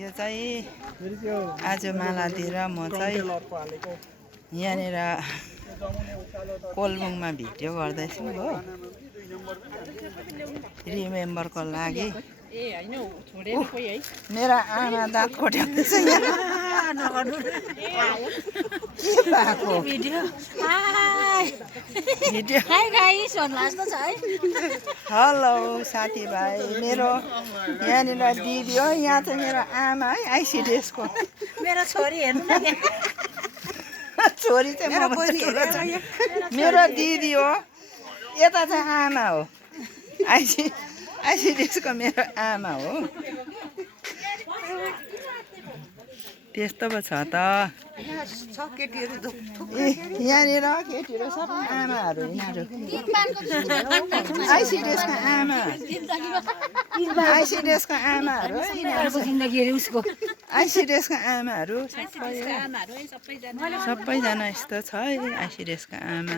यो चाहिँ आज मालातिर म चाहिँ यहाँनिर कोलबुङमा भिडियो गर्दैछु हो रिमेम्बरको लागि। मेरो आमा दाँत कोट्याउँदैछ के भएको भिडियो हेलो साथीभाइ, मेरो यहाँनिर दिदी हो, यहाँ चाहिँ मेरो आमा है आइसिडिएसको मेरो छोरी हेर्नु न छोरी चाहिँ मेरो दिदी हो, यता चाहिँ आमा हो, आइसिडिएसको मेरो आमा हो। त्यस्तो पो छ त। यहाँनिर केटीहरू सब आमाहरू यिनीहरू आइसिडिएसको आमा, आइसिडिएसको आमाहरू आइसिडिएसको आमाहरू सबैजना यस्तो छ है आइसिडिएसको आमा।